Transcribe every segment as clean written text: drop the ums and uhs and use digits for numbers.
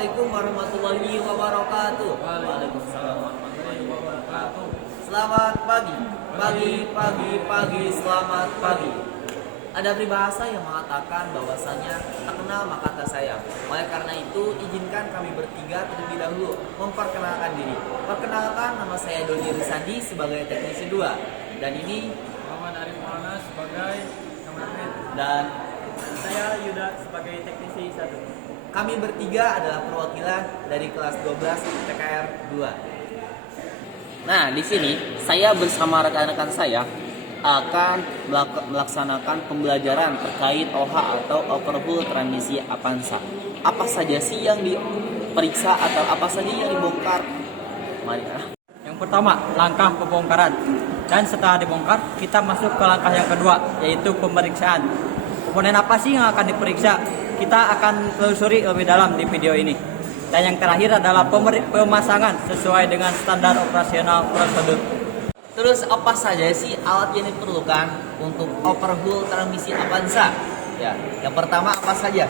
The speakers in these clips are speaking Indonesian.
Assalamualaikum warahmatullahi wabarakatuh. Waalaikumsalam warahmatullahi wabarakatuh. Selamat pagi, pagi, selamat pagi. Ada peribahasa yang mengatakan bahwasanya tak kenal maka tak sayang. Oleh karena itu, izinkan kami bertiga terlebih dahulu memperkenalkan diri. Perkenalkan, nama saya Doni Risandi sebagai teknisi 2. Dan ini Muhammad Arif Maulana sebagai kameramen. dan Saya Yuda sebagai teknisi 1. kami bertiga adalah perwakilan dari kelas 12 PKR 2. Nah, di sini saya bersama rekan-rekan saya akan melaksanakan pembelajaran terkait OH atau overhaul transmisi Avanza. Apa saja sih yang diperiksa atau apa saja yang dibongkar? Mari. Yang pertama, langkah pembongkaran. Dan setelah dibongkar, kita masuk ke langkah yang kedua, yaitu pemeriksaan. Komponen apa sih yang akan diperiksa? Kita akan telusuri lebih dalam di video ini. Dan yang terakhir adalah pemasangan sesuai dengan standar operasional prosedur. Terus apa saja sih alat yang diperlukan untuk overhaul transmisi Avanza? Ya, yang pertama apa saja?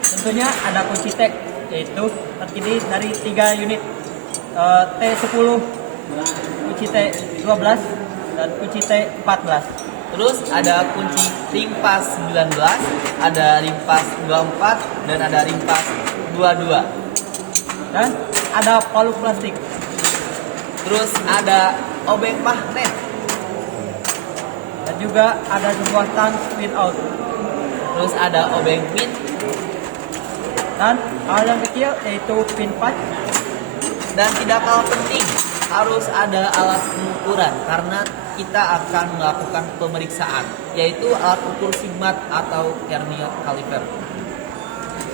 Tentunya ada kunci T, yaitu terdiri dari 3 unit T10, kunci T12, dan kunci T14. Terus ada kunci rimpas 19, ada rimpas 24, dan ada rimpas 22. Dan ada palu plastik. Terus ada obeng magnet. Dan juga ada sebuah tang spin out. Terus ada obeng pin. Dan hal yang kecil yaitu pin patch. Dan tidak kalah penting, harus ada alat pengukuran karena kita akan melakukan pemeriksaan, yaitu alat ukur sigmat atau vernier caliper.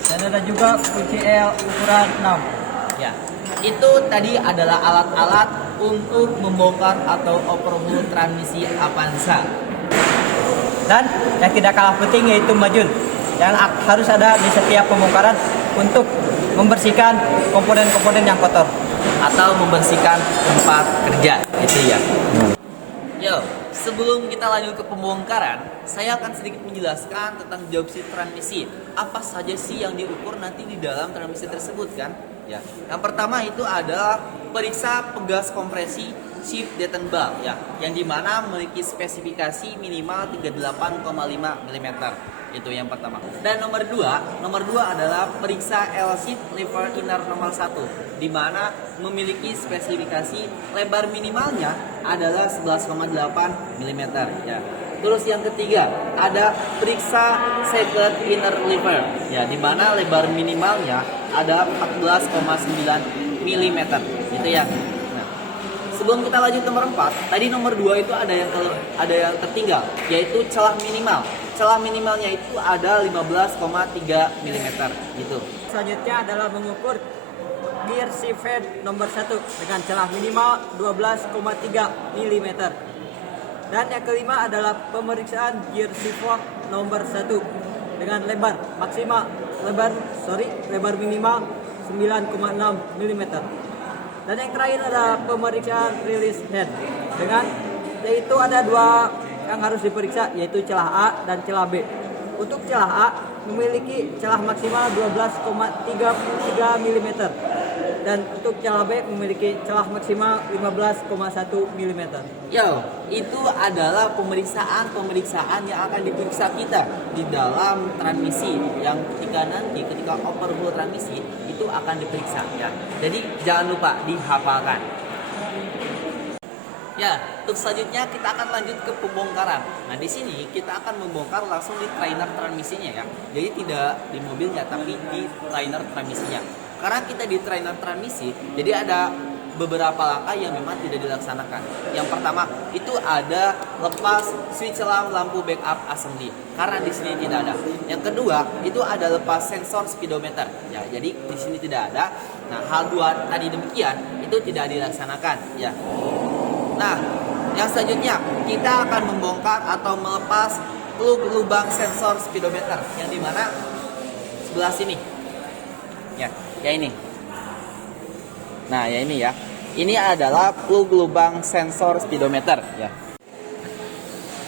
Dan ada juga kunci L ukuran 6. Ya, itu tadi adalah alat-alat untuk membongkar atau overhaul transmisi Avanza. Dan yang tidak kalah penting yaitu majun, yang harus ada di setiap pembongkaran untuk membersihkan komponen-komponen yang kotor Atau membersihkan tempat kerja, itu ya. Yo, sebelum kita lanjut ke pembongkaran, saya akan sedikit menjelaskan tentang joystick transmisi. Apa saja sih yang diukur nanti di dalam transmisi tersebut kan? Ya. Yang pertama itu adalah periksa pegas kompresi shift detent valve ya, yang dimana memiliki spesifikasi minimal 38,5 mm. Itu yang pertama. Dan nomor dua adalah periksa L-shift lever inner nomor 1, di mana memiliki spesifikasi lebar minimalnya adalah 11,8 mm ya. Terus yang ketiga ada periksa second inner lever ya, di mana lebar minimalnya ada 14,9 mm. Itu ya. Nah, sebelum kita lanjut nomor 4, tadi nomor 2 itu ada yang tertinggal, yaitu celah minimal. Celah minimalnya itu ada 15,3 mm gitu. Selanjutnya adalah mengukur gear shift head nomor 1 dengan celah minimal 12,3 mm. Dan yang kelima adalah pemeriksaan gear shift fork nomor 1 dengan lebar minimal 9,6 mm. Dan yang terakhir adalah pemeriksaan release head yaitu ada 2 yang harus diperiksa, yaitu celah A dan celah B. Untuk celah A memiliki celah maksimal 12,33 mm dan untuk celah B memiliki celah maksimal 15,1 mm. Yo, itu adalah pemeriksaan yang akan diperiksa kita di dalam transmisi yang ketika overhaul transmisi itu akan diperiksa ya. Jadi jangan lupa dihafalkan. Ya, untuk selanjutnya kita akan lanjut ke pembongkaran. Nah, di sini kita akan membongkar langsung di trainer transmisinya ya. Jadi tidak di mobilnya tapi di trainer transmisinya. Karena kita di trainer transmisi, jadi ada beberapa langkah yang memang tidak dilaksanakan. Yang pertama itu ada lepas switch lampu backup assembly, karena di sini tidak ada. Yang kedua itu ada lepas sensor speedometer. Ya, jadi di sini tidak ada. Nah, hal dua tadi demikian itu tidak dilaksanakan. Ya. Nah, yang selanjutnya kita akan membongkar atau melepas plug lubang sensor speedometer yang dimana sebelah sini. Ya ini. Nah, ya ini ya. Ini adalah plug lubang sensor speedometer ya.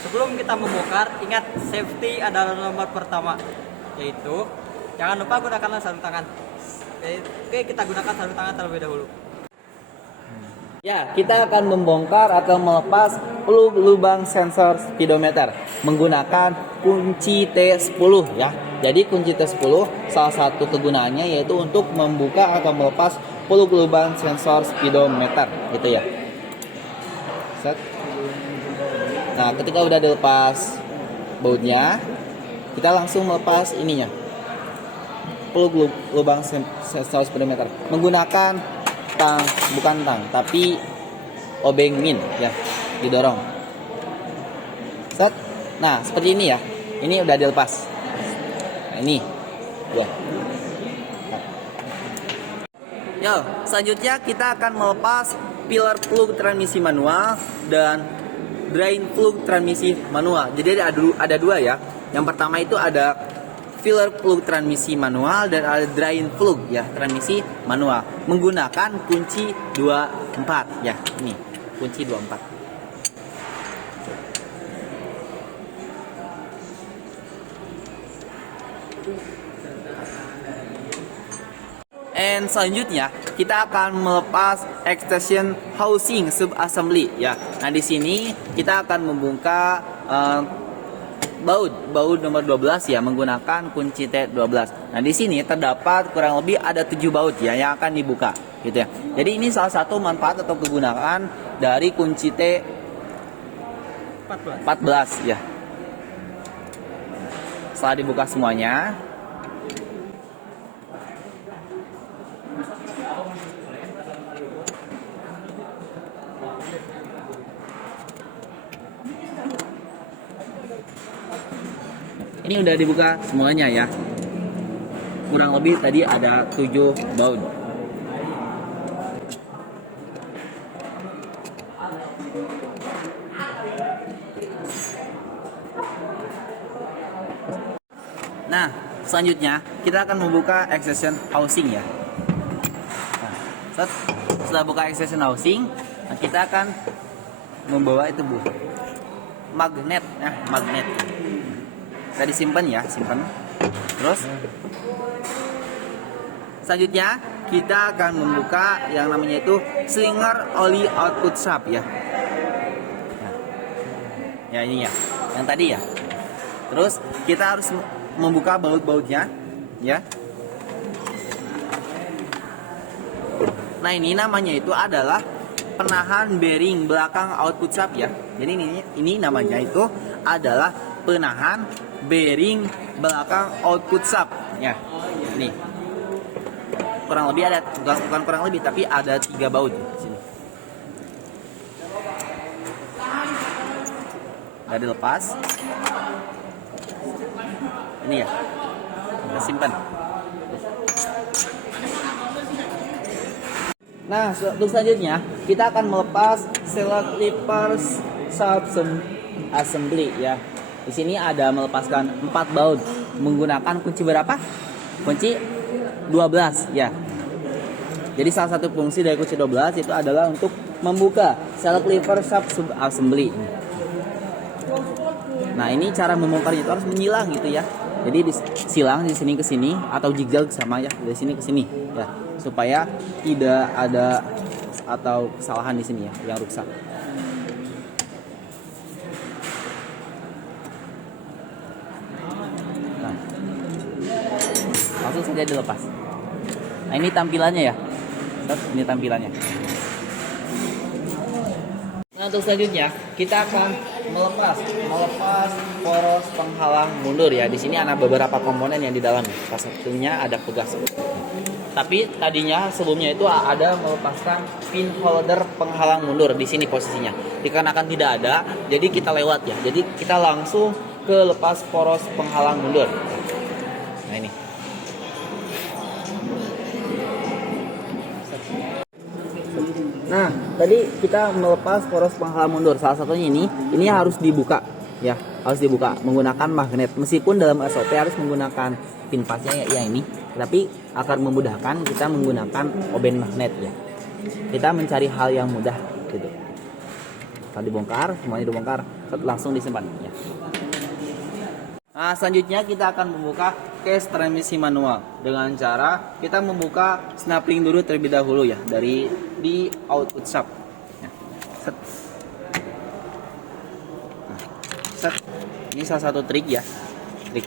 Sebelum kita membongkar, ingat safety adalah nomor pertama, yaitu Jangan lupa gunakanlah sarung tangan. Oke, kita gunakan sarung tangan terlebih dahulu. Ya, kita akan membongkar atau melepas plug lubang sensor speedometer menggunakan kunci T10 ya. Jadi kunci T10 salah satu kegunaannya yaitu untuk membuka atau melepas plug lubang sensor speedometer gitu ya. Set. Nah, ketika udah dilepas bautnya, kita langsung melepas ininya. Plug lubang sensor speedometer menggunakan bukan tang tapi obeng min ya, didorong. Set. Nah, seperti ini ya. Ini udah dilepas. Nah, ini ya. Yo, selanjutnya kita akan melepas pillar plug transmisi manual dan drain plug transmisi manual. Jadi ada dua ya. Yang pertama itu ada filler plug transmisi manual dan ada drain plug ya, transmisi manual menggunakan kunci 24 ya. Ini kunci 24. And selanjutnya kita akan melepas extension housing sub assembly ya. Nah, di sini kita akan membuka baut nomor 12 ya menggunakan kunci T12. Nah, di sini terdapat kurang lebih ada 7 baut ya yang akan dibuka gitu ya. Jadi ini salah satu manfaat atau kegunaan dari kunci T14 ya. Setelah dibuka semuanya, ini udah dibuka semuanya ya. Kurang lebih tadi ada 7 baut. Nah, selanjutnya kita akan membuka extension housing ya. Nah, setelah buka extension housing, kita akan membawa itu magnet. Nah, magnet. Kita disimpan ya, simpan. Terus selanjutnya kita akan membuka yang namanya itu slinger oli output shaft ya. Nah, ya ini ya, yang tadi ya. Terus kita harus membuka baut-bautnya ya. Nah, ini namanya itu adalah penahan bearing belakang output shaft ya. Jadi ini namanya itu adalah penahan bearing belakang output shaft ya. Nih. Kurang lebih ada, bukan kurang lebih tapi ada 3 baut di sini. Udah dilepas. Ini ya. Kita simpan. Nah, untuk selanjutnya kita akan melepas select leapers shaft assembly ya. Di sini ada melepaskan 4 baut menggunakan kunci berapa? Kunci 12 ya. Jadi salah satu fungsi dari kunci 12 itu adalah untuk membuka select lever shaft assembly. Nah, ini cara membongkarnya itu harus menyilang gitu ya. Jadi disilang di sini ke sini atau zigzag sama ya, dari sini ke sini ya, supaya tidak ada atau kesalahan di sini ya yang rusak. Nah, langsung saja dilepas. Nah, ini tampilannya ya. Ini tampilannya. Nah, untuk selanjutnya kita akan melepas poros penghalang mundur ya. Di sini ada beberapa komponen yang di dalam. Salah satunya ada pegas. Tapi tadinya sebelumnya itu ada melepaskan pin holder penghalang mundur. Di sini posisinya. Dikarenakan tidak ada, jadi kita lewat ya. Jadi kita langsung ke lepas poros penghalang mundur. Nah, ini. Nah, tadi kita melepas poros penghalang mundur. Salah satunya ini harus dibuka ya, harus dibuka menggunakan magnet. Meskipun dalam SOP harus menggunakan pin pasnya ya ini, tapi akan memudahkan kita menggunakan oben magnet ya. Kita mencari hal yang mudah gitu. Kalau dibongkar, semuanya dibongkar, langsung disimpan ya. Nah, selanjutnya kita akan membuka case transmisi manual dengan cara kita membuka snap ring dulu terlebih dahulu ya dari di output sub. Ya. Set. Nah, set. Ini salah satu trik ya. Trik.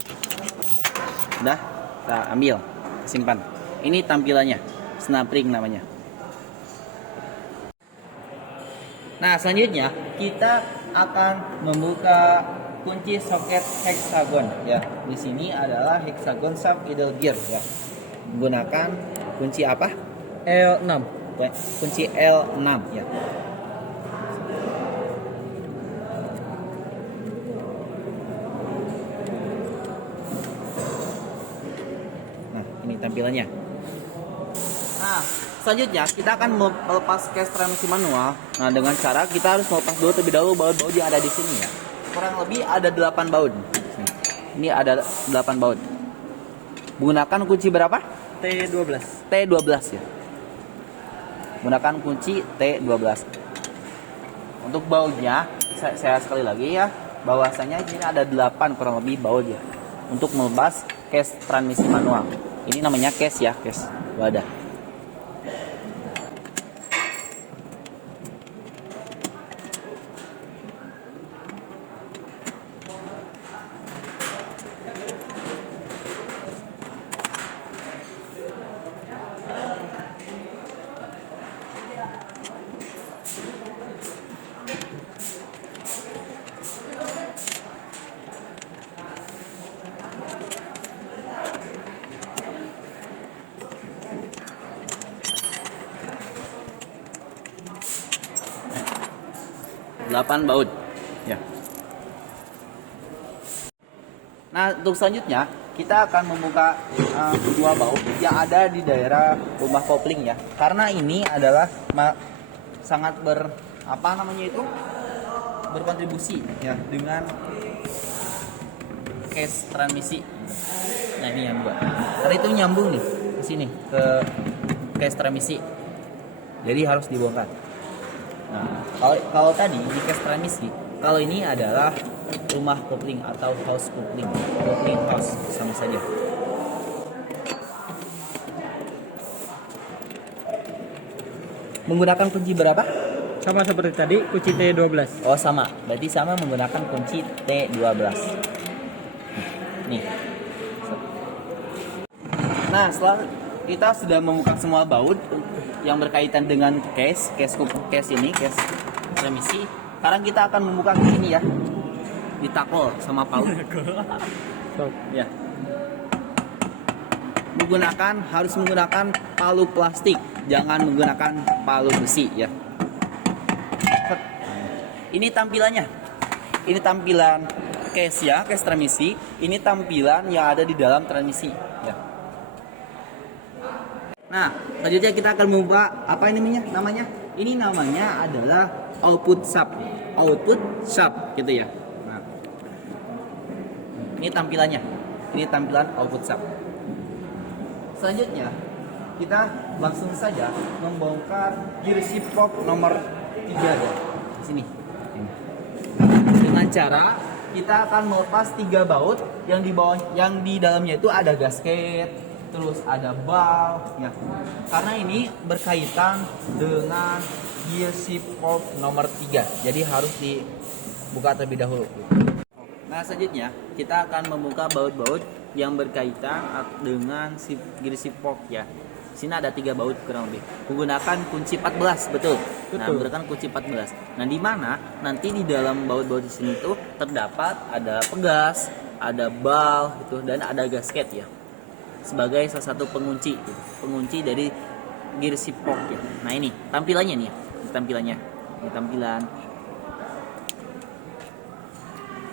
Udah, kita ambil, simpan. Ini tampilannya, snap ring namanya. Nah, selanjutnya kita akan membuka kunci soket hexagon ya. Di sini adalah hexagon sub idle gear ya. Menggunakan kunci apa? L6. Ya, kunci L6 ya. Nah, ini tampilannya. Nah, selanjutnya kita akan melepas case transmisi manual. Nah, dengan cara kita harus melepas dulu terlebih dahulu baut-baut yang ada di sini ya. Kurang lebih ada 8 baut. Ini ada 8 baut. Menggunakan kunci berapa? T12. T12 ya. Menggunakan kunci T12. Untuk bautnya, saya sekali lagi ya, bahwasanya ini ada 8 kurang lebih baut ya. Untuk melepas case transmisi manual. Ini namanya case ya, case wadah. Delapan baut ya. Nah, untuk selanjutnya kita akan membuka dua baut yang ada di daerah rumah kopling ya. Karena ini adalah sangat berkontribusi ya dengan case transmisi. Nah, ini yang dua. Karena itu nyambung nih ke sini ke case transmisi. Jadi harus dibongkar. Nah, kalau tadi di case transmisi, kalau ini adalah rumah kopling atau house kopling house sama saja. Menggunakan kunci berapa? Sama seperti tadi, kunci T12. Oh, sama. Berarti sama menggunakan kunci T12. Nih. Nah, setelah kita sudah membuka semua baut yang berkaitan dengan case ini, case transmisi. Sekarang kita akan membuka ini ya. Ditakol sama paut. Ya. Harus menggunakan palu plastik, jangan menggunakan palu besi ya. Ini tampilannya. Ini tampilan case ya, case transmisi. Ini tampilan yang ada di dalam transmisi ya. Nah, selanjutnya kita akan membuka apa ini namanya? Ini namanya adalah output sub. Output sub gitu ya. Nah. Ini tampilannya. Ini tampilan output sub. Selanjutnya, kita langsung saja membongkar gear shift fork nomor 3 ya. Sini. Dengan cara kita akan melepas 3 baut yang di dalamnya itu ada gasket, terus ada valve ya. Karena ini berkaitan dengan gear shift fork nomor 3. Jadi harus dibuka terlebih dahulu. Nah, selanjutnya kita akan membuka baut-baut yang berkaitan dengan gear shift fork ya. Di sini ada 3 baut kurang lebih. Menggunakan kunci 14, betul. Nah, menggunakan kunci 14. Nah, di mana nanti di dalam baut-baut di sini tuh terdapat ada pegas, ada bal gitu dan ada gasket ya. Sebagai salah satu pengunci dari gear shift fork ya. Nah, ini tampilannya nih ya. Tampilannya. Ini tampilan.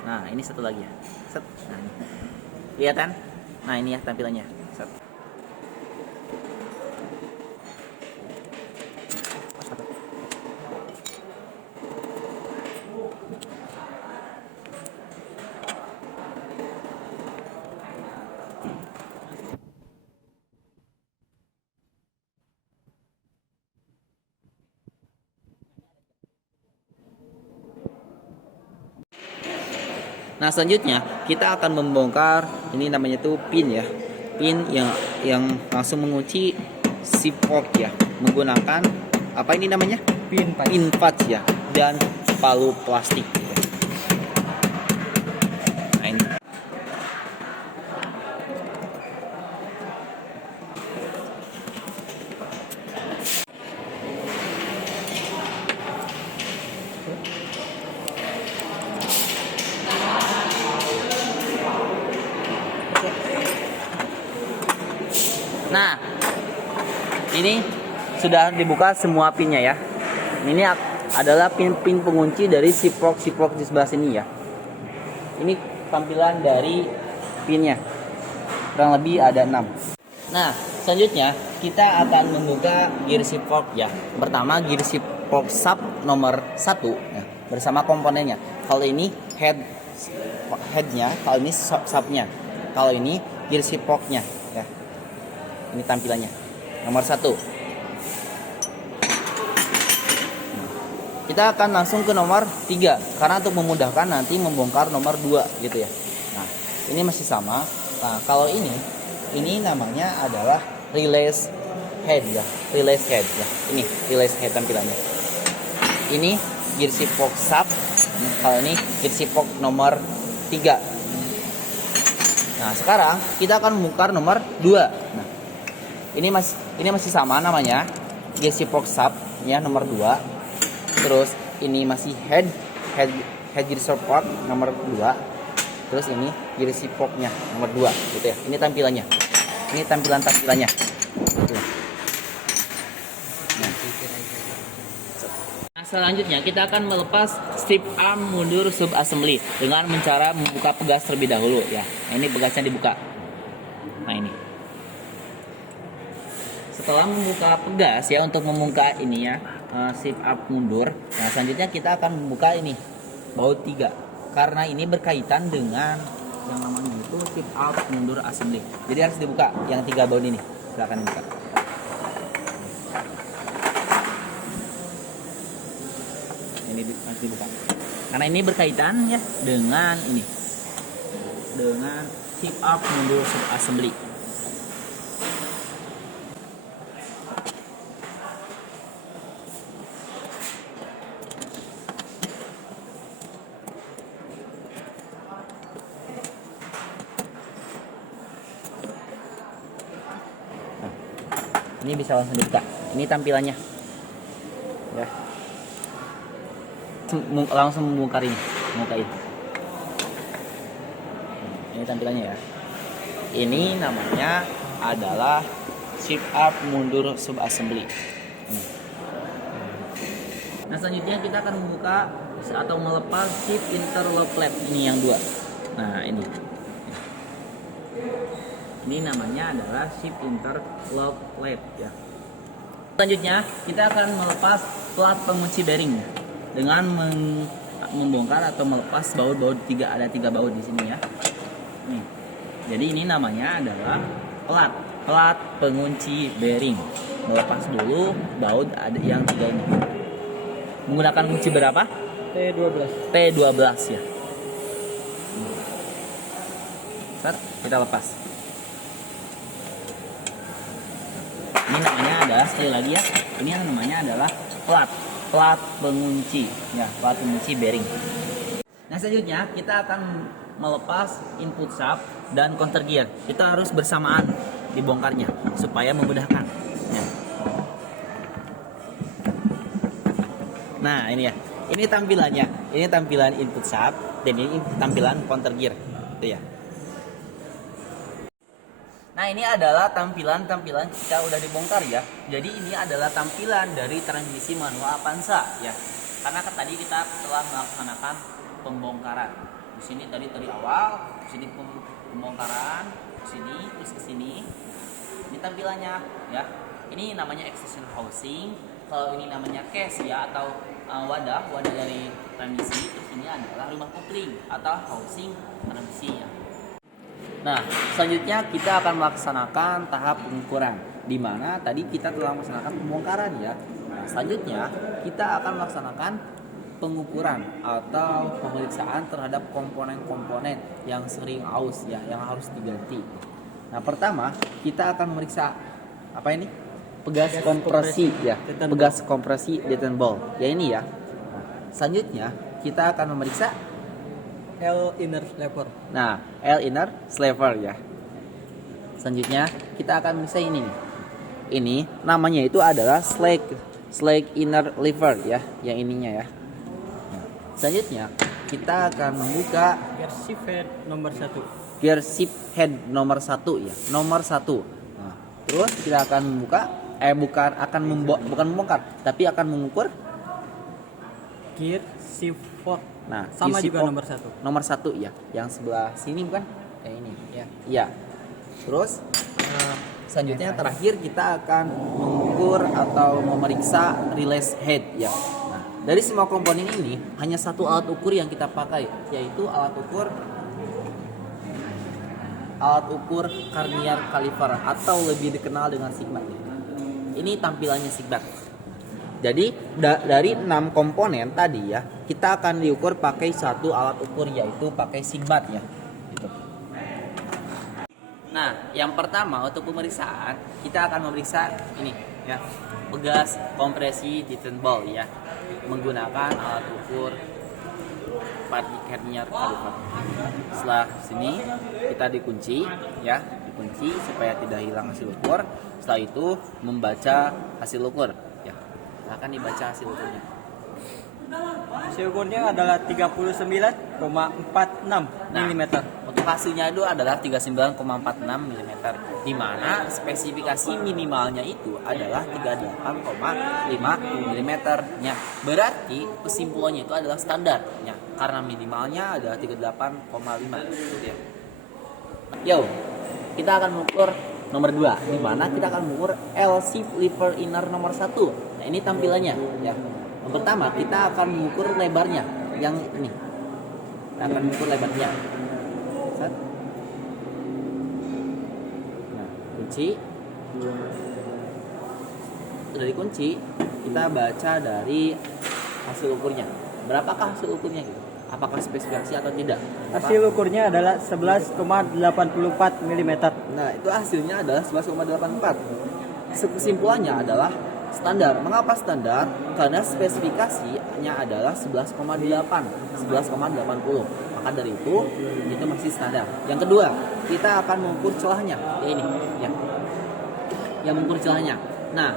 Nah, ini satu lagi ya. Set. Nah, ini. Lihat kan? Nah, ini ya tampilannya. Set. Nah, selanjutnya kita akan membongkar ini namanya tuh pin ya. Pin yang langsung mengunci si fork ya, menggunakan apa ini namanya? Pin Pin patch ya, dan palu plastik. Nah, ini. Nah, ini sudah dibuka semua pinnya ya. Ini adalah pin-pin pengunci dari si fork di sebelah sini ya. Ini tampilan dari pinnya. Kurang lebih ada 6. Nah, selanjutnya kita akan membuka gear shift fork ya. Pertama gear shift fork sub nomor 1 ya, bersama komponennya. Kalau ini headnya, kalau ini subnya. Kalau ini gear shift forknya ya. Ini tampilannya. Nomor 1. Kita akan langsung ke nomor 3 karena untuk memudahkan nanti membongkar nomor 2 gitu ya. Nah, ini masih sama. Nah, kalau ini namanya adalah release head ya. Release head ya. Ini release head tampilannya. Ini gear shift fork sub. Kalau ini gear shift fork nomor 3. Nah, sekarang kita akan membongkar nomor 2. Nah, ini masih sama namanya gear shift fork sub ya nomor 2. Terus ini masih head gear shift fork nomor 2. Terus ini gear shift forknya nomor 2 gitu ya. Ini tampilannya. Ini tampilannya. Gitu. Nah, selanjutnya kita akan melepas strip arm mundur sub assembly dengan cara membuka pegas terlebih dahulu ya. Nah, ini pegasnya dibuka. Nah, ini. Setelah membuka pegas ya untuk membuka ini ya shift up mundur. Nah, selanjutnya kita akan membuka ini baut 3 karena ini berkaitan dengan yang namanya itu shift up mundur assembly. Jadi harus dibuka yang 3 baut ini. Silakan dibuka. Ini harus dibuka. Karena ini berkaitan ya dengan ini. Dengan shift up mundur sub assembly. Ini bisa langsung dibuka. Ini tampilannya. Ya. Langsung membongkar ini, membukain. Ini tampilannya ya. Ini namanya adalah shift up mundur sub assembly. Nah, selanjutnya kita akan membuka atau melepas shift interlock flap ini yang 2. Nah, ini. Ini namanya adalah shift interlock flap ya. Selanjutnya kita akan melepas plat pengunci bearing dengan membongkar atau melepas baut-baut 3. Ada 3 baut di sini ya. Nih. Jadi ini namanya adalah plat pengunci bearing. Melepas dulu baut ada yang 3 ini. Menggunakan kunci berapa? T12 ya. Set, kita lepas. Ini namanya adalah sekali lagi ya. Ini yang namanya adalah plat pengunci ya, plat pengunci bearing. Nah, selanjutnya kita akan melepas input shaft dan counter gear. Kita harus bersamaan dibongkarnya supaya memudahkan. Ya. Nah, ini ya. Ini tampilannya. Ini tampilan input shaft dan ini tampilan counter gear. Itu ya. Nah, ini adalah tampilan kita udah dibongkar ya. Jadi ini adalah tampilan dari transmisi manual Avanza ya. Karena tadi kita telah melaksanakan pembongkaran. Di sini tadi awal, di sini pembongkaran, di sini terus ke sini. Ini tampilannya ya. Ini namanya extension housing. Kalau ini namanya case ya atau wadah dari transmisi. Terus ini adalah rumah kopling atau housing transmisi ya. Nah, selanjutnya kita akan melaksanakan tahap pengukuran, di mana tadi kita telah melaksanakan pembongkaran ya. Nah, selanjutnya kita akan melaksanakan pengukuran atau pemeriksaan terhadap komponen-komponen yang sering aus ya, yang harus diganti. Nah, pertama kita akan memeriksa apa ini? Pegas kompresi ya, pegas kompresi detent ball. Ya ini ya. Selanjutnya kita akan memeriksa L inner lever. nah, L inner sleeve ya. Selanjutnya kita akan memeriksa ini nih. Ini namanya itu adalah slag inner lever ya, yang ininya ya. Nah, selanjutnya kita akan membuka Gear shift head nomor 1. gear shift head nomor 1 ya, nomor 1. Nah, terus kita akan membuka bukan membongkar, tapi akan mengukur Gear shift fork. nah, Sama gear shift juga fork nomor 1. nomor 1 ya, yang sebelah sini bukan? Kayak ini ya. Iya. Terus selanjutnya terakhir kita akan mengukur atau memeriksa release head ya. Nah, dari semua komponen ini hanya satu alat ukur yang kita pakai, yaitu alat ukur Carnier caliper atau lebih dikenal dengan Sigmat. Ini tampilannya Sigmat. Jadi dari 6 komponen tadi ya, kita akan diukur pakai satu alat ukur, yaitu pakai Sigmat ya. Gitu. Nah, yang pertama untuk pemeriksaan kita akan memeriksa ini ya, pegas kompresi detent ball ya, menggunakan alat ukur Carnier caliper. Setelah sini kita dikunci ya, dikunci supaya tidak hilang hasil ukur. Setelah itu membaca hasil ukur ya. Akan dibaca hasil ukurnya. Hasil ukurnya adalah 39,46 mm. Untuk hasilnya itu adalah 39,46 mm, di mana spesifikasi minimalnya itu adalah 38,5 mm nya. Berarti kesimpulannya itu adalah standarnya, karena minimalnya adalah 38,5 gitu ya. Yo, kita akan mengukur nomor 2, di mana kita akan mengukur L shift lever inner nomor 1. Nah, ini tampilannya ya. Yang pertama kita akan mengukur lebarnya, yang ini. Kita akan mengukur lebarnya. Nah, kunci. Sudah dikunci, kita baca dari hasil ukurnya. Berapakah hasil ukurnya gitu? Apakah spesifikasi atau tidak? Hasil ukurnya adalah 11,84 mm. Nah, itu hasilnya adalah 11,84. Kesimpulannya adalah standar. Mengapa standar? Karena spesifikasinya adalah 11,8, 11,80. Maka dari itu masih standar. Yang kedua, kita akan mengukur celahnya. Ya ini, ya. Yang mengukur celahnya. Nah,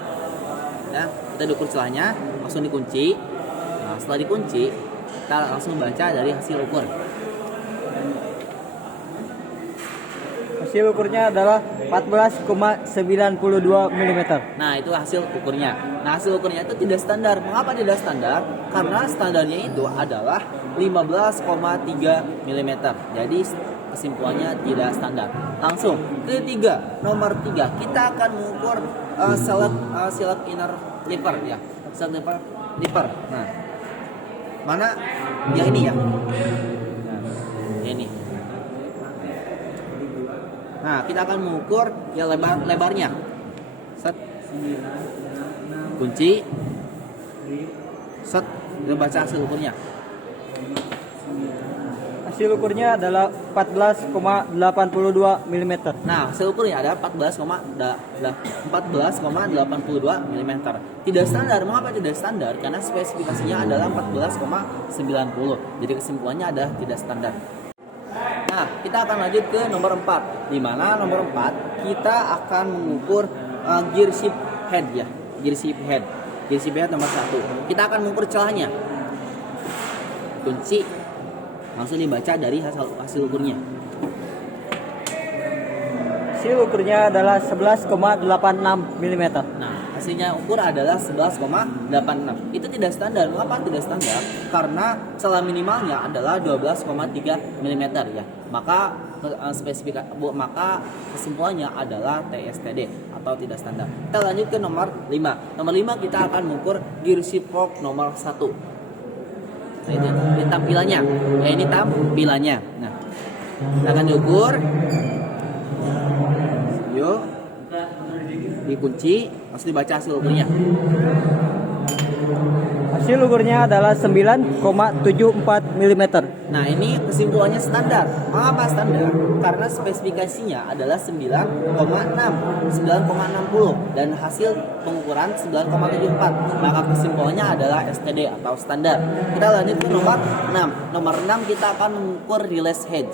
ya, kita diukur celahnya, langsung dikunci. Nah, setelah dikunci, kita langsung baca dari hasil ukur. Hasil ukurnya adalah 14,92 mm. Nah, itu hasil ukurnya. Nah, hasil ukurnya itu tidak standar. Mengapa tidak standar? Karena standarnya itu adalah 15,3 mm. Jadi kesimpulannya tidak standar. Langsung ketiga, nomor 3, kita akan mengukur select inner lever ya. Select lever. Nah, mana yang ini ya? Nah, ini. Nah, kita akan mengukur ya lebarnya. Set. Kunci. Set. Kita baca hasil ukurnya. Hasil ukurnya adalah 14,82 mm. Nah, hasil ukurnya ada 14,82 mm. Tidak standar. Mengapa tidak standar? Karena spesifikasinya adalah 14,90. Jadi kesimpulannya adalah tidak standar. Nah, kita akan lanjut ke nomor 4, di mana nomor 4 kita akan mengukur gear shift head ya, gear shift head nomor 1. Kita akan mengukur celahnya. Kunci, langsung dibaca dari hasil ukurnya. Hasil ukurnya adalah 11,86 mm. Nah, hasilnya ukur adalah 11,86. Itu tidak standar. Mengapa tidak standar? Karena celah minimalnya adalah 12,3 mm ya. Maka kesimpulannya adalah TSTD atau tidak standar. Kita lanjut ke nomor 5. Nomor 5 kita akan mengukur gear shift fork nomor 1. Nah, ini tampilannya. Ya, ini tampilannya. Nah, kita akan diukur. Yuk, dikunci, langsung dibaca hasil ukurnya. Hasil ukurnya adalah 9,74 mm. Nah, ini kesimpulannya standar. Mengapa standar? Karena spesifikasinya adalah 9,60 dan hasil pengukuran 9,74. Maka kesimpulannya adalah STD atau standar. Kita lanjut ke nomor 6. Nomor 6 kita akan mengukur release head.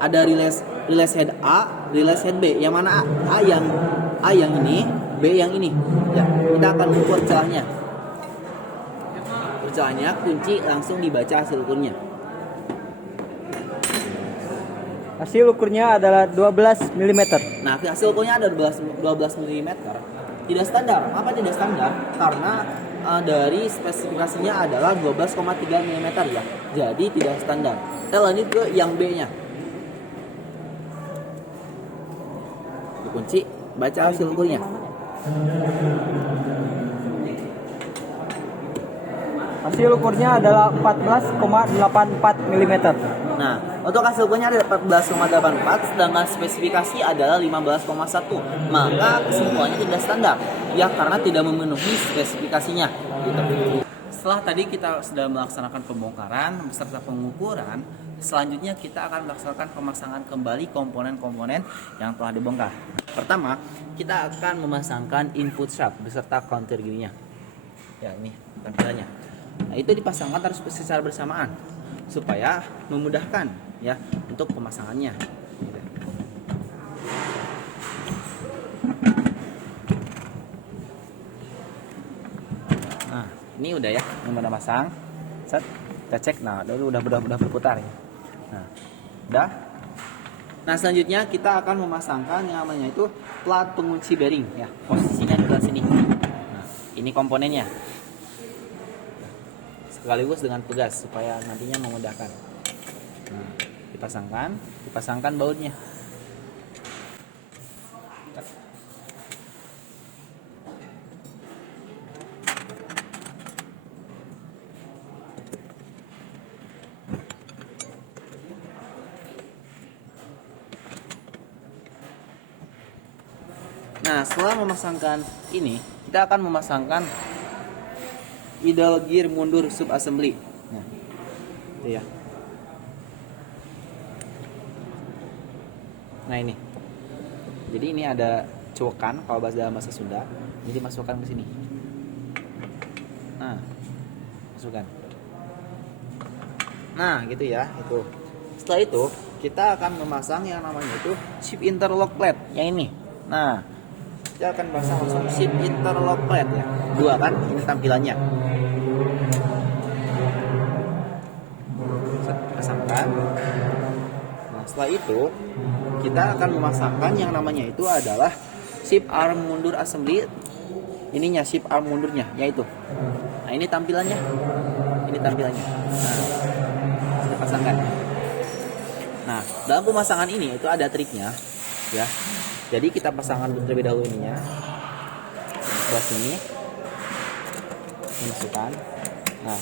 Ada release head A, release head B. Yang mana A yang ini, B yang ini. Ya, kita akan mengukur celahnya. Celahnya kunci langsung dibaca hasil ukurnya. Hasil ukurnya adalah 12 mm. Nah, hasil ukurnya ada 12 mm. Tidak standar. Apa tidak standar? Karena dari spesifikasinya adalah 12,3 mm ya. Jadi tidak standar. Kita lanjut ke yang B-nya. Dikunci, baca hasil ukurnya. Hasil ukurnya adalah 14,84 mm. Nah, untuk hasil ukurnya ada 14,84, sedangkan spesifikasi adalah 15,1. Maka kesimpulannya tidak standar, ya karena tidak memenuhi spesifikasinya. Gitu. Setelah tadi kita sudah melaksanakan pembongkaran beserta pengukuran, selanjutnya kita akan melaksanakan pemasangan kembali komponen-komponen yang telah dibongkar. Pertama, kita akan memasangkan input shaft beserta counter gininya. Ya, ini tampilannya. Nah, itu dipasangkan harus secara bersamaan supaya memudahkan ya untuk pemasangannya. Nah, ini udah ya, yang udah pasang. Set, kita cek. Nah, udah berputar ya. Nah, udah. Nah, selanjutnya kita akan memasangkan yang namanya itu plat pengunci bearing ya. Posisinya di sini. Nah, ini komponennya. Sekaligus dengan pegas supaya nantinya memudahkan. Nah, dipasangkan bautnya. Nah, setelah memasangkan ini, kita akan memasangkan idle gear mundur sub assembly. Nah, itu ya. Nah, ini. Jadi ini ada cowokan kalau dalam bahasa Sunda. Jadi masukkan ke sini. Nah, masukkan. Nah, gitu ya, itu. Setelah itu, kita akan memasang yang namanya itu ship interlock plate yang ini. Nah, kita akan pasang langsung ship interlock plate ya. Dua kan, ini tampilannya. Pasangkan. Nah, setelah itu kita akan memasangkan yang namanya itu adalah ship arm mundur assembly. Ininya ship arm mundurnya, yaitu. Nah, ini tampilannya. Ini tampilannya. Nah, kita pasangkan. Nah, dalam pemasangan ini itu ada triknya, ya. Jadi kita pasangkan terlebih dahulu ininya. Sebelah sini. Masukkan. Nah,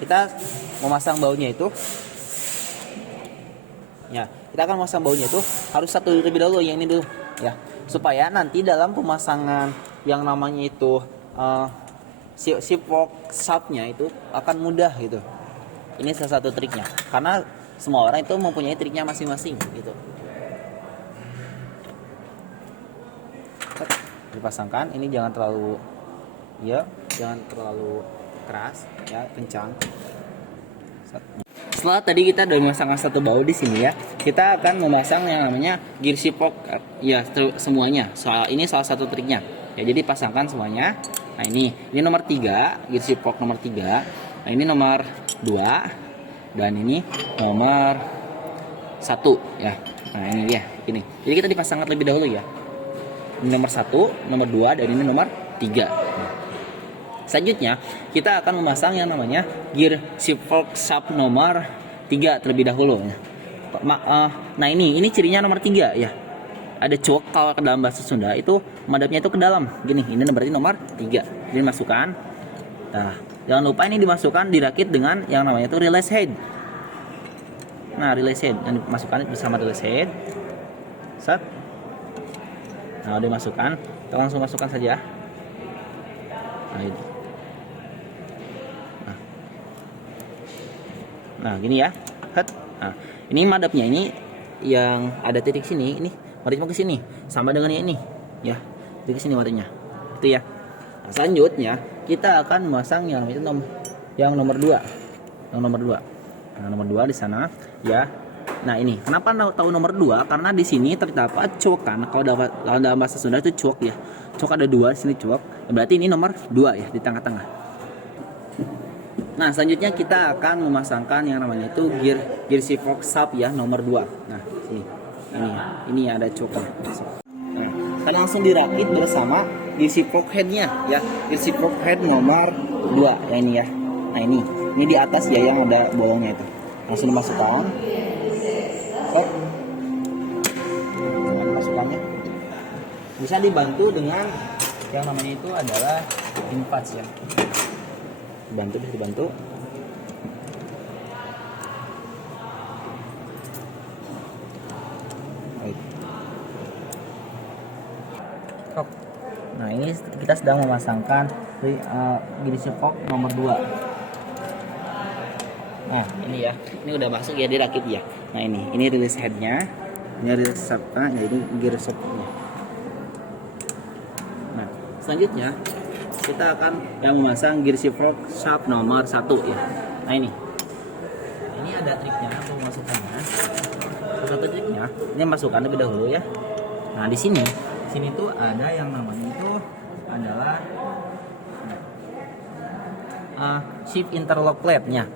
kita memasang bautnya itu. Ya, kita akan memasang bautnya itu harus satu terlebih dahulu, yang ini dulu, ya. Supaya nanti dalam pemasangan yang namanya itu ship fork shaft-nya itu akan mudah gitu. Ini salah satu triknya. Karena semua orang itu mempunyai triknya masing-masing gitu. Dipasangkan, ini jangan terlalu keras ya, kencang. Setelah tadi kita sudah memasangkan satu baut di sini ya, kita akan memasang yang namanya gear ship fork ya, semuanya. Ini salah satu triknya. Ya, jadi pasangkan semuanya. Nah, ini nomor 3, gear ship fork nomor 3. Nah, ini nomor 2 dan ini nomor 1 ya. Nah, ini dia, ini. Jadi kita dipasangkan lebih dahulu ya. Ini nomor 1, nomor 2 dan ini nomor 3. Nah, selanjutnya kita akan memasang yang namanya gear ship fork shaft nomor 3 terlebih dahulu ya. Nah, ini cirinya nomor 3 ya. Ada cowok kalau ke dalam bahasa Sunda itu madapnya itu ke dalam gini. Ini berarti nomor 3. Jadi masukkan. Nah, jangan lupa ini dimasukkan dirakit dengan yang namanya itu release head. Nah, release head dan dimasukkan bersama release head. Set. Nah, udah masukkan. Kita langsung masukkan saja. Nah, ini. Nah, gini ya. Het. Nah, ini madepnya ini yang ada titik sini, ini madepnya ke sini, sama dengan yang ini, ya. Titik sini madepnya. Itu ya. Nah, selanjutnya kita akan memasang yang itu yang nomor 2. Yang nomor 2. Nah, nomor 2 di sana, ya. Nah, ini kenapa tahu nomor 2? Karena di sini terdapat cok kan. Kalau dalam bahasa Sunda itu cok ya. Cok ada 2, sini cok. Berarti ini nomor 2 ya, di tengah-tengah. Nah, selanjutnya kita akan memasangkan yang namanya itu gear shift sub ya, nomor 2. Nah, sini. Ini ada coknya. Nah, kan langsung dirakit bersama gear shift head-nya ya. Gear shift head nomor 2 ya ini ya. Nah, ini di atas ya yang ada bolongnya itu. Langsung dimasukkan. Masukkannya. Bisa dibantu dengan yang namanya itu adalah input ya. Bisa dibantu. Nah, ini kita sedang memasangkan gear shift nomor 2. Nah, ini ya. Ini udah masuk ya, dirakit ya. Nah, ini release head-nya. Ini release shaft-nya, ini gear shift-nya. Nah, selanjutnya kita akan memasang gear shift shaft nomor 1 ya. Nah, ini ada triknya memasukkannya. Satu triknya, ini masukkan lebih dahulu ya. Nah, di sini tuh ada yang namanya itu adalah shift interlock plate-nya.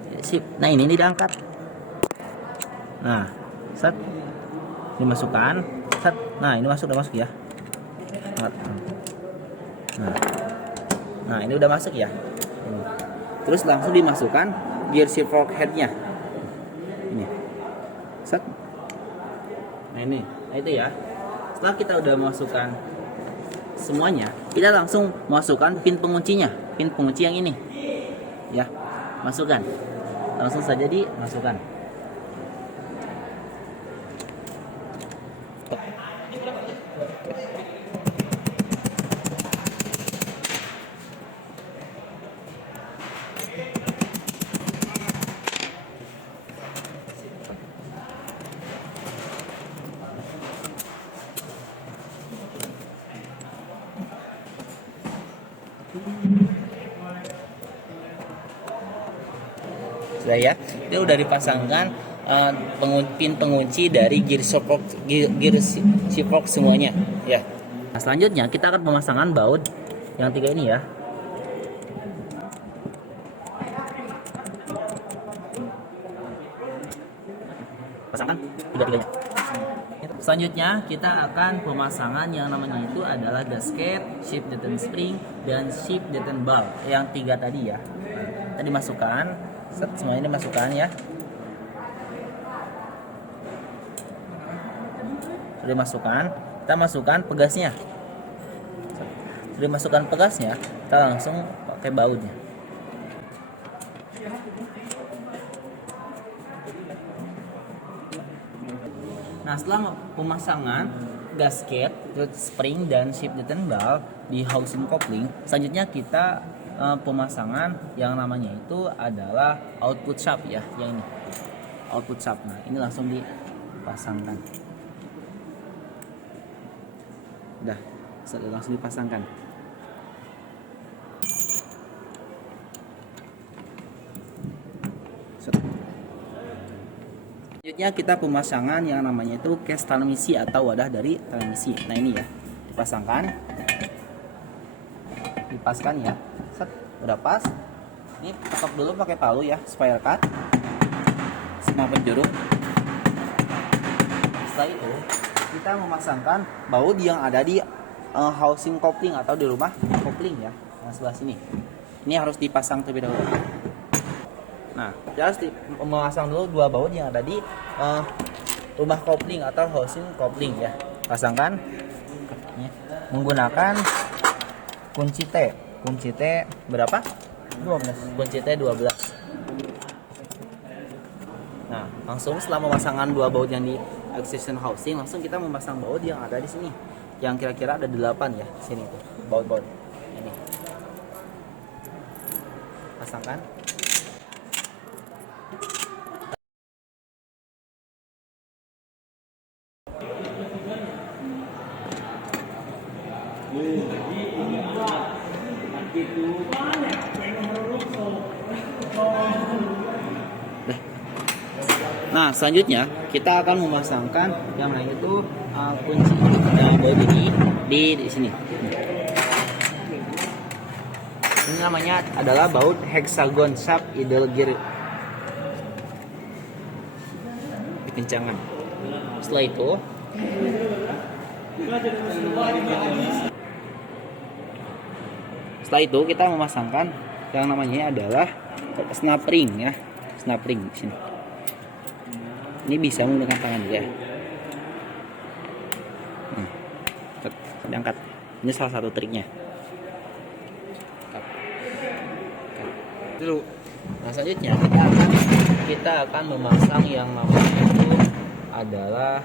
Nah, ini diangkat. Nah, set dimasukkan, set. Nah, ini udah masuk ya. Nah, ini udah masuk ya. Terus langsung dimasukkan gear shift head-nya. Ini. Set. Nah, itu ya. Setelah kita udah masukkan semuanya, kita langsung masukkan pin penguncinya. Pin pengunci yang ini. Ya. Masukkan. Langsung saja dimasukkan. Sudah ya, itu udah dipasangkan pin pengunci dari gear shift semuanya ya. Nah, selanjutnya kita akan pemasangan baut yang 3 ini ya. Pasangkan udah 3-nya. Selanjutnya kita akan pemasangan yang namanya itu adalah gasket, shift detent spring, dan shift detent bulb yang 3 tadi ya. Tadi masukkan. Semuanya ini masukkan ya. Sudah masukkan, kita masukkan pegasnya. Sudah masukkan pegasnya, kita langsung pakai bautnya. Nah, setelah pemasangan gasket, spring, dan shift detent bulb di housing coupling, selanjutnya kita pemasangan yang namanya itu adalah output shaft ya, yang ini output shaft. Nah, ini langsung dipasangkan. Udah langsung dipasangkan. Selanjutnya kita pemasangan yang namanya itu case transmisi atau wadah dari transmisi. Nah, ini ya, dipaskan ya. Set, udah pas. Ini ketok dulu pakai palu ya, supaya rekat semua penjuru. Setelah itu kita memasangkan baut yang ada di housing coupling atau di rumah coupling ya, yang sebelah sini. Ini harus dipasang terlebih dahulu. Nah, kita harus memasang dulu 2 baut yang ada di rumah coupling atau housing coupling ya. Pasangkan ya, menggunakan kunci T. Kunci T berapa? 12. Kunci T 12. Nah, langsung setelah memasangkan 2 baut yang di extension housing, langsung kita memasang baut yang ada di sini. Yang kira-kira ada 8 ya, sini tuh. Baut-baut. Ini. Pasangkan. Nah, selanjutnya kita akan memasangkan yang lain itu kunci baut ini di sini. Ini namanya adalah baut hexagon shaft idle gear. Dikencangkan. Setelah itu kita memasangkan yang namanya adalah snap ring ya, snap ring di sini. Ini bisa menggunakan tangan juga. Diangkat. Ini salah satu triknya. Dulu. Nah, selanjutnya kita akan memasang yang namanya itu adalah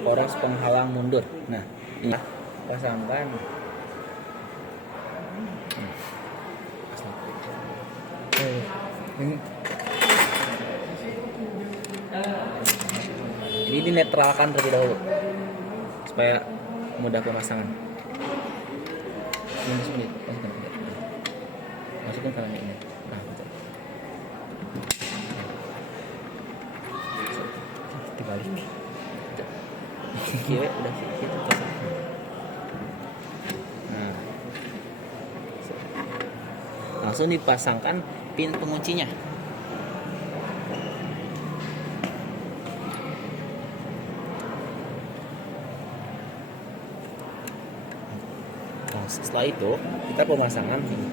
poros penghalang mundur. Nah, ini pasangkan. Ini dinetralkan terlebih dahulu supaya mudah pemasangan. Masukin ke ini. Nah, betul. Dibalik. Kiri udah gitu. Nah, langsung dipasangkan pin penguncinya. Nah, setelah itu kita pemasangan ini.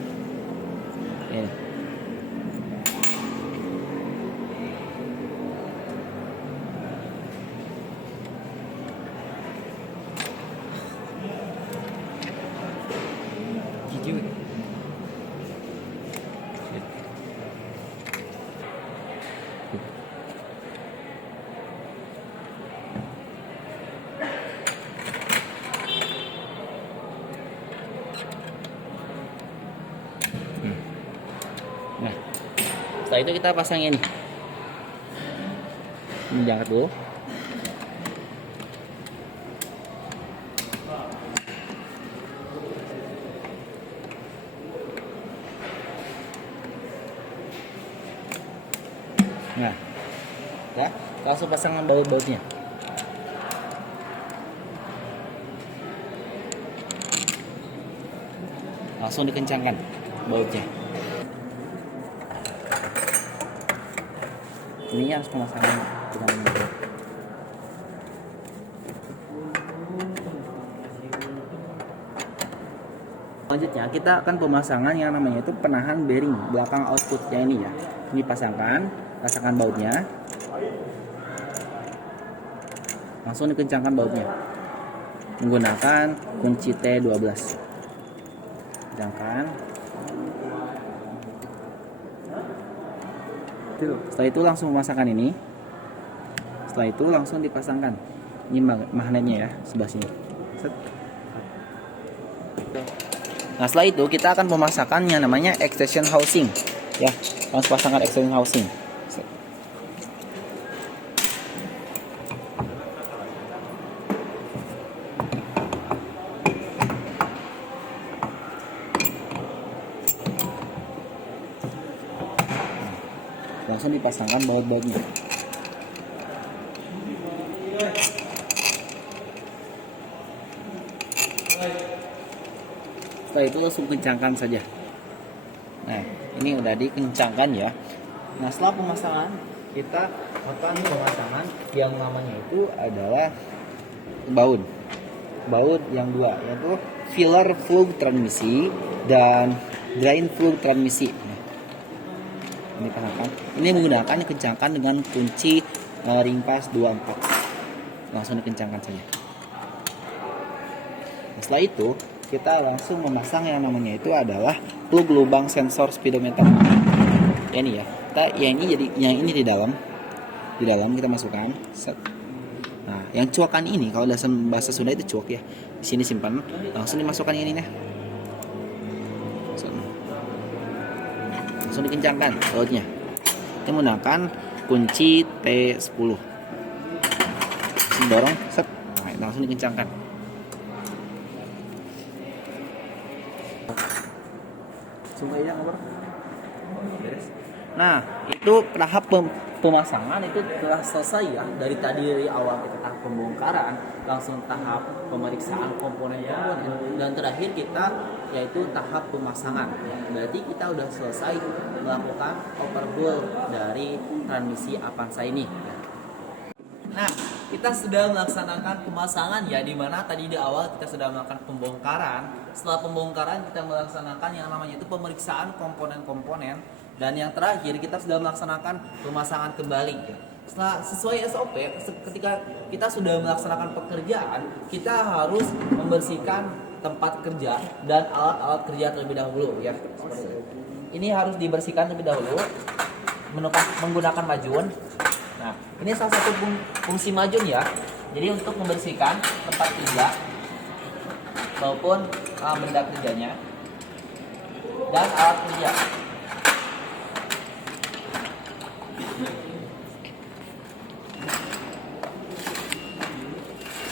Nah, setelah itu kita pasang ini. Ini diangkat dulu. Nah, ya, langsung pasang baut-bautnya. Langsung dikencangkan bautnya. Ini harus pemasangan dengan mudah. Selanjutnya kita akan pemasangan yang namanya itu penahan bearing belakang outputnya ini ya. Ini pasangkan bautnya. Langsung dikencangkan bautnya menggunakan kunci T12. Kencangkan. Setelah itu langsung memasangkan ini. Setelah itu langsung dipasangkan. Ini magnetnya ya, sebelah sini. Set. Nah, setelah itu kita akan memasangkan yang namanya extension housing. Ya, langsung pasangkan extension housing. Set. Langsung dipasangkan baut-bautnya. Setelah itu langsung kencangkan saja. Nah, ini udah dikencangkan ya. Nah, setelah pemasangan kita akan pemasangan yang namanya itu adalah baut yang dua, yaitu filler plug transmisi dan drain plug transmisi. Ini pasangkan. Ini menggunakan kencangkan dengan kunci ringkas 24. Langsung dikencangkan saja. Nah, setelah itu kita langsung memasang yang namanya itu adalah plug lubang sensor speedometer. Ya, ini ya. Yang ini di dalam kita masukkan. Set. Nah, yang cuakan ini kalau dalam bahasa Sunda itu cuak ya. Di sini simpan, langsung dimasukkan ini nih. Langsung dikencangkan bautnya. Kita menggunakan kunci T10. Langsung dorong, set. Nah, langsung dikencangkan. Sungai yang apa? Beres. Nah, itu tahap pemasangan itu telah selesai ya. Dari awal kita tahap pembongkaran, langsung tahap pemeriksaan komponen-komponen, dan terakhir kita yaitu tahap pemasangan. Berarti kita udah selesai melakukan overhaul dari transmisi Avanza ini. Nah, kita sudah melaksanakan pemasangan ya, di mana tadi di awal kita sudah melakukan pembongkaran. Setelah pembongkaran kita melaksanakan yang namanya itu pemeriksaan komponen-komponen, dan yang terakhir kita sudah melaksanakan pemasangan kembali ya. Setelah sesuai SOP, ketika kita sudah melaksanakan pekerjaan, kita harus membersihkan tempat kerja dan alat-alat kerja terlebih dahulu ya. Ini harus dibersihkan terlebih dahulu menggunakan majun. Nah, ini salah satu fungsi majun ya. Jadi untuk membersihkan tempat kerja maupun benda kerjanya dan alat kerja.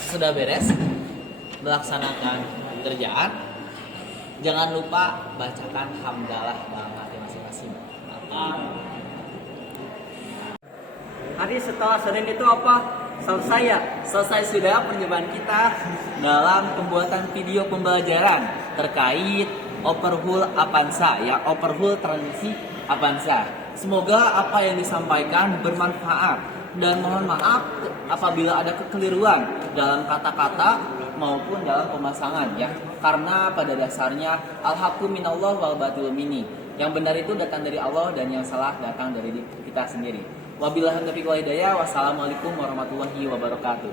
Sudah beres melaksanakan pekerjaan, jangan lupa bacakan hamdalah banget masing-masing. Hari setelah Senin itu apa? Selesai ya? Selesai sudah percobaan kita dalam pembuatan video pembelajaran terkait overhaul Avanza ya, overhaul transmisi Avanza. Semoga apa yang disampaikan bermanfaat, dan mohon maaf apabila ada kekeliruan dalam kata-kata maupun dalam pemasangan ya, karena pada dasarnya al-haqqu minallah wal batil minni. Yang benar itu datang dari Allah dan yang salah datang dari kita sendiri. Wabillahi taufiq wal hidayah. Wassalamualaikum warahmatullahi wabarakatuh.